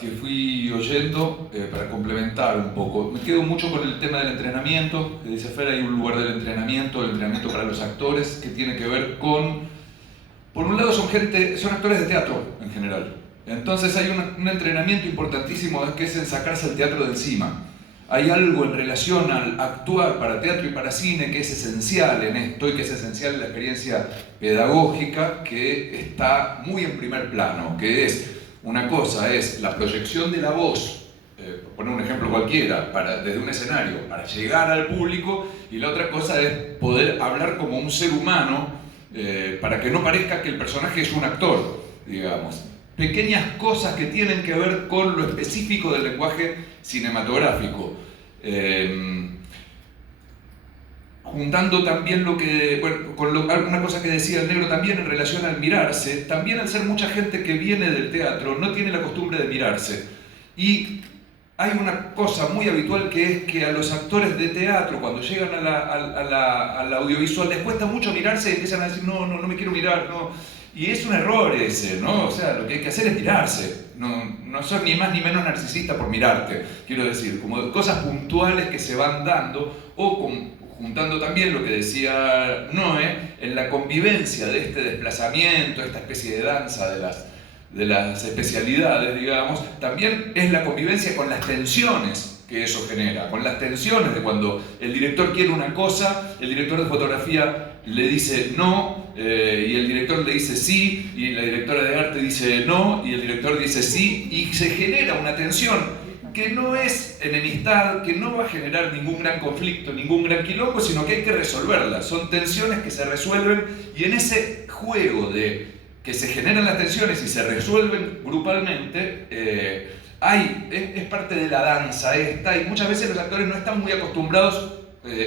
que fui oyendo para complementar un poco. Me quedo mucho con el tema del entrenamiento, que dice Fer, hay un lugar del entrenamiento, el entrenamiento para los actores, que tiene que ver con, por un lado son actores de teatro en general. Entonces hay un entrenamiento importantísimo que es en sacarse el teatro de encima. Hay algo en relación al actuar para teatro y para cine que es esencial en esto y que es esencial en la experiencia pedagógica, que está muy en primer plano, que es, una cosa es la proyección de la voz, por poner un ejemplo cualquiera, desde un escenario, para llegar al público, y la otra cosa es poder hablar como un ser humano, para que no parezca que el personaje es un actor, digamos. Pequeñas cosas que tienen que ver con lo específico del lenguaje cinematográfico. Juntando también alguna cosa que decía el negro también en relación al mirarse, también al ser mucha gente que viene del teatro no tiene la costumbre de mirarse. Y hay una cosa muy habitual que es que a los actores de teatro, cuando llegan al audiovisual, les cuesta mucho mirarse y empiezan a decir, no me quiero mirar, no. Y es un error ese, ¿no? O sea, lo que hay que hacer es mirarse. No sos ni más ni menos narcisista por mirarte, quiero decir, como cosas puntuales que se van dando, o juntando también lo que decía Noé, en la convivencia de este desplazamiento, esta especie de danza de las especialidades, digamos, también es la convivencia con las tensiones que eso genera, con las tensiones de cuando el director quiere una cosa, el director de fotografía le dice no, y el director le dice sí, y la directora de arte dice no, y el director dice sí, y se genera una tensión que no es enemistad, que no va a generar ningún gran conflicto, ningún gran quilombo, sino que hay que resolverla. Son tensiones que se resuelven, y en ese juego de que se generan las tensiones y se resuelven grupalmente, es parte de la danza esta, y muchas veces los actores no están muy acostumbrados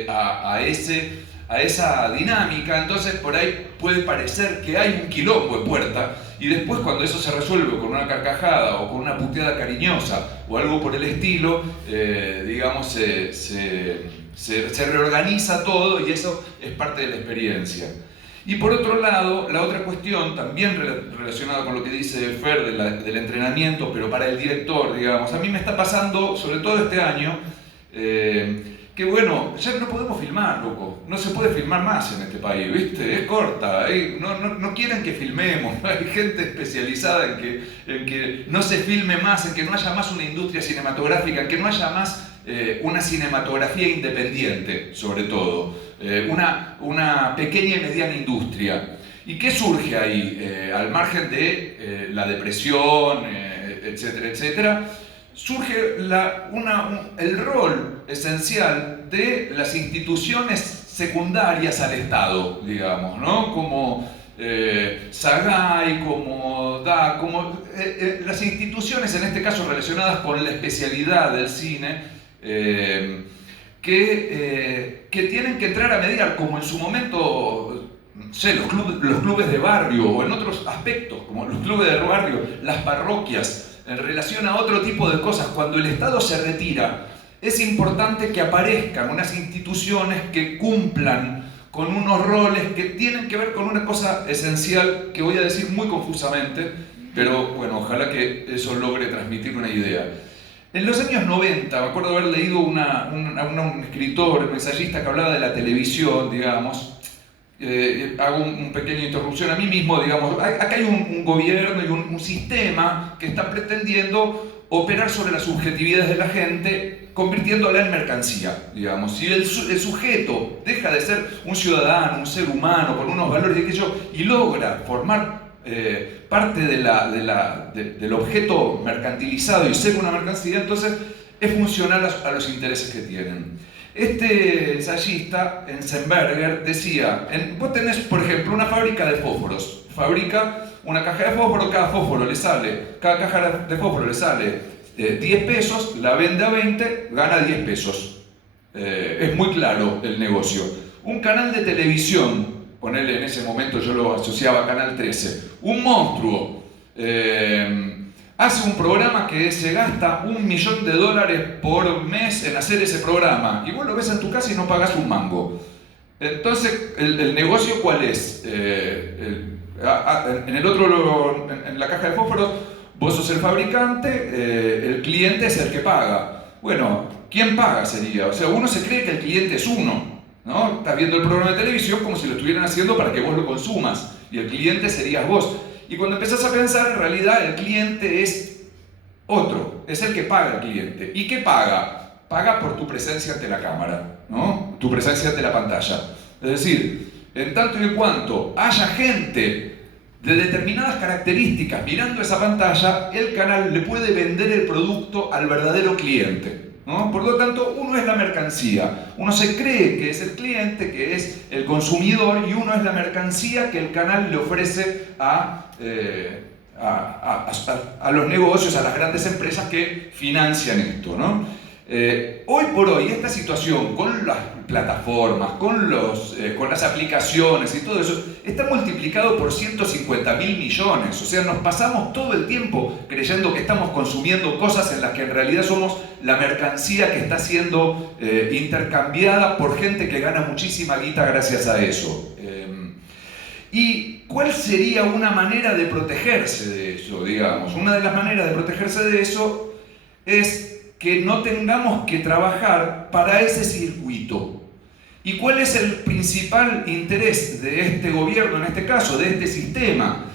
a esa dinámica, entonces por ahí puede parecer que hay un quilombo en puerta, y después cuando eso se resuelve con una carcajada o con una puteada cariñosa o algo por el estilo, digamos, se reorganiza todo, y eso es parte de la experiencia. Y por otro lado, la otra cuestión, también relacionada con lo que dice Fer del entrenamiento, pero para el director, digamos, a mí me está pasando, sobre todo este año, que bueno, ya no podemos filmar, loco, no se puede filmar más en este país, ¿viste? Es corta, no quieren que filmemos, hay gente especializada en que no se filme más, en que no haya más una industria cinematográfica, en que no haya más una cinematografía independiente, sobre todo, una pequeña y mediana industria. ¿Y qué surge ahí? Al margen de la depresión, etcétera, etcétera, surge el rol esencial de las instituciones secundarias al Estado, digamos, ¿no? Como SAGAI, como las instituciones, en este caso relacionadas con la especialidad del cine, que tienen que entrar a mediar, como en su momento, no sé, los clubes de barrio, o en otros aspectos, como los clubes de barrio, las parroquias, en relación a otro tipo de cosas. Cuando el Estado se retira, es importante que aparezcan unas instituciones que cumplan con unos roles que tienen que ver con una cosa esencial que voy a decir muy confusamente, pero bueno, ojalá que eso logre transmitir una idea. En los años 90, me acuerdo haber leído a un escritor, un ensayista que hablaba de la televisión, digamos. Hago una pequeña interrupción a mí mismo, digamos. Acá hay un gobierno y un sistema que está pretendiendo operar sobre las subjetividades de la gente, convirtiéndola en mercancía, digamos. Si el sujeto deja de ser un ciudadano, un ser humano, con unos valores y aquello, y logra formar parte del objeto mercantilizado y ser una mercancía, entonces es funcional a los intereses que tienen. Este ensayista, Enzensberger, decía, vos tenés, por ejemplo, una fábrica de fósforos, fabrica una caja de fósforo, cada caja de fósforo le sale 10 pesos, la vende a 20, gana 10 pesos. Es muy claro el negocio. Un canal de televisión, ponele, en ese momento yo lo asociaba a Canal 13, un monstruo, hace un programa que se gasta $1 millón por mes en hacer ese programa, y vos lo ves en tu casa y no pagás un mango. Entonces, ¿el negocio cuál es? En la caja de fósforos Vos sos el fabricante, el cliente es el que paga. Bueno, ¿quién paga sería? O sea, uno se cree que el cliente es uno, ¿no? Estás viendo el programa de televisión como si lo estuvieran haciendo para que vos lo consumas, y el cliente serías vos. Y cuando empezás a pensar, en realidad el cliente es otro, es el que paga el cliente. ¿Y qué paga? Paga por tu presencia ante la cámara, ¿no? Tu presencia ante la pantalla. Es decir, en tanto y en cuanto haya gente de determinadas características mirando esa pantalla, el canal le puede vender el producto al verdadero cliente, ¿no? Por lo tanto, uno es la mercancía. Uno se cree que es el cliente, que es el consumidor, y uno es la mercancía que el canal le ofrece a los negocios, a las grandes empresas que financian esto, ¿no? Hoy por hoy, esta situación con las plataformas, con las aplicaciones y todo eso, está multiplicado por 150.000 millones. O sea, nos pasamos todo el tiempo creyendo que estamos consumiendo cosas en las que en realidad somos la mercancía que está siendo intercambiada por gente que gana muchísima guita gracias a eso. ¿Y cuál sería una manera de protegerse de eso, digamos? Una de las maneras de protegerse de eso es que no tengamos que trabajar para ese circuito. ¿Y cuál es el principal interés de este gobierno, en este caso, de este sistema?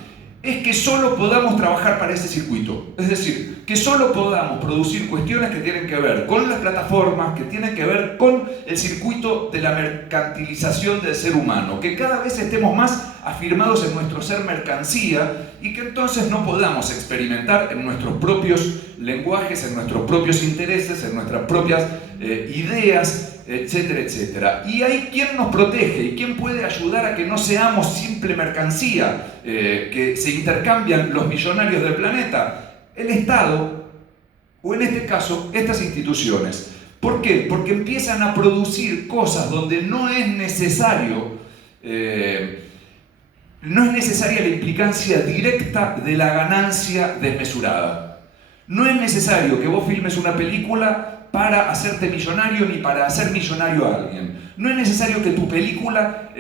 Es que solo podamos trabajar para ese circuito. Es decir, que solo podamos producir cuestiones que tienen que ver con las plataformas, que tienen que ver con el circuito de la mercantilización del ser humano, que cada vez estemos más afirmados en nuestro ser mercancía y que entonces no podamos experimentar en nuestros propios lenguajes, en nuestros propios intereses, en nuestras propias ideas, etcétera, etcétera. Y hay quien nos protege y quien puede ayudar a que no seamos simple mercancía que se intercambian los millonarios del planeta. El Estado, o en este caso, estas instituciones. ¿Por qué? Porque empiezan a producir cosas donde no es necesaria la implicancia directa de la ganancia desmesurada. No es necesario que vos filmes una película para hacerte millonario ni para hacer millonario a alguien. No es necesario que tu película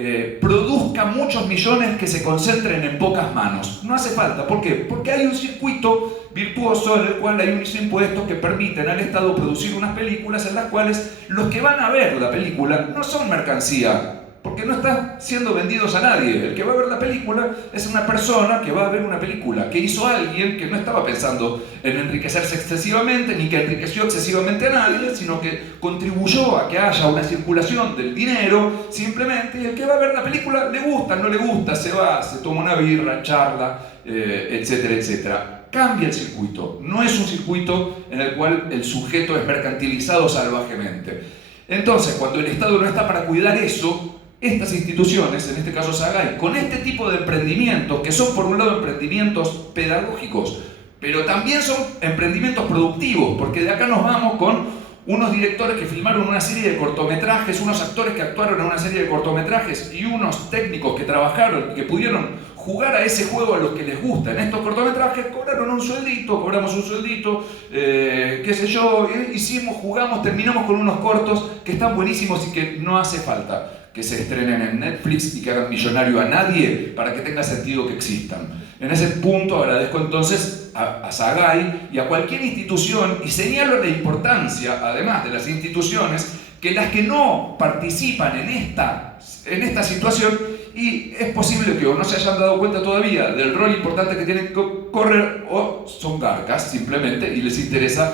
produzca muchos millones que se concentren en pocas manos. No hace falta. ¿Por qué? Porque hay un circuito virtuoso en el cual hay unos impuestos que permiten al Estado producir unas películas en las cuales los que van a ver la película no son mercancía, porque no están siendo vendidos a nadie. El que va a ver la película es una persona que va a ver una película que hizo alguien que no estaba pensando en enriquecerse excesivamente, ni que enriqueció excesivamente a nadie, sino que contribuyó a que haya una circulación del dinero, simplemente, y el que va a ver la película le gusta, no le gusta, se va, se toma una birra, charla, etcétera, etcétera. Cambia el circuito. No es un circuito en el cual el sujeto es mercantilizado salvajemente. Entonces, cuando el Estado no está para cuidar eso, estas instituciones, en este caso Sagay, con este tipo de emprendimientos, que son por un lado emprendimientos pedagógicos, pero también son emprendimientos productivos, porque de acá nos vamos con unos directores que filmaron una serie de cortometrajes, unos actores que actuaron en una serie de cortometrajes y unos técnicos que trabajaron, que pudieron jugar a ese juego a los que les gusta. En estos cortometrajes cobraron un sueldito, cobramos un sueldito, qué sé yo, hicimos, jugamos, terminamos con unos cortos que están buenísimos y que no hace falta que se estrenen en Netflix y que hagan millonario a nadie para que tenga sentido que existan. En ese punto agradezco entonces a Sagay y a cualquier institución, y señalo la importancia, además de las instituciones, que las que no participan en esta situación, y es posible que o no se hayan dado cuenta todavía del rol importante que tienen que correr, o son garcas simplemente y les interesa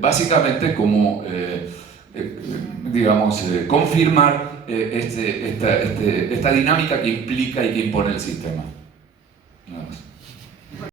básicamente como confirmar esta dinámica que implica y que impone el sistema. Nada más.